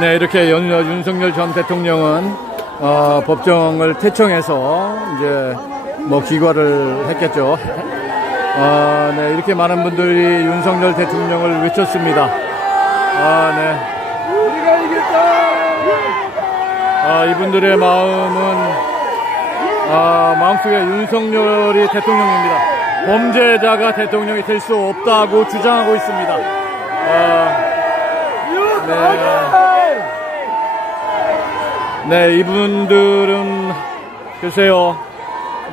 네, 이렇게 윤석열 전 대통령은 법정을 퇴청해서 이제 뭐 귀가를 했겠죠. 네, 이렇게 많은 분들이 윤석열 대통령을 외쳤습니다. 네. 우리가 이겼다. 이분들의 마음은 마음속에 윤석열이 대통령입니다. 범죄자가 대통령이 될 수 없다고 주장하고 있습니다. 네, 이분들은 글쎄요,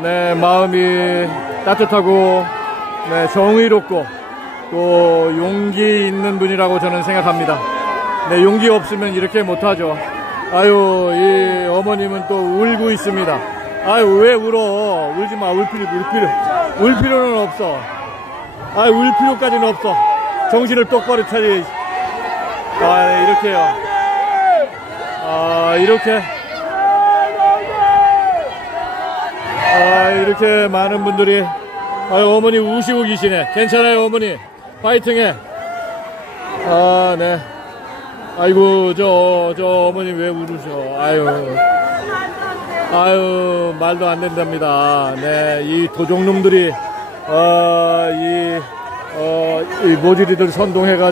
네, 마음이 따뜻하고, 네, 정의롭고 또 용기 있는 분이라고 저는 생각합니다. 네, 용기 없으면 이렇게 못하죠. 아유, 이 어머님은 또 울고 있습니다. 아유, 왜 울어? 울지 마. 울 필요는 없어. 아유, 울 필요까지는 없어. 정신을 똑바로 차리. 이렇게요. 이렇게 많은 분들이, 어머니 우시고 계시네. 괜찮아요, 어머니. 파이팅해. 네. 아이고, 저 어머니 왜 울으셔. 아유, 말도 안 된답니다. 네, 이 도적놈들이, 이 모질이들 선동해가지고,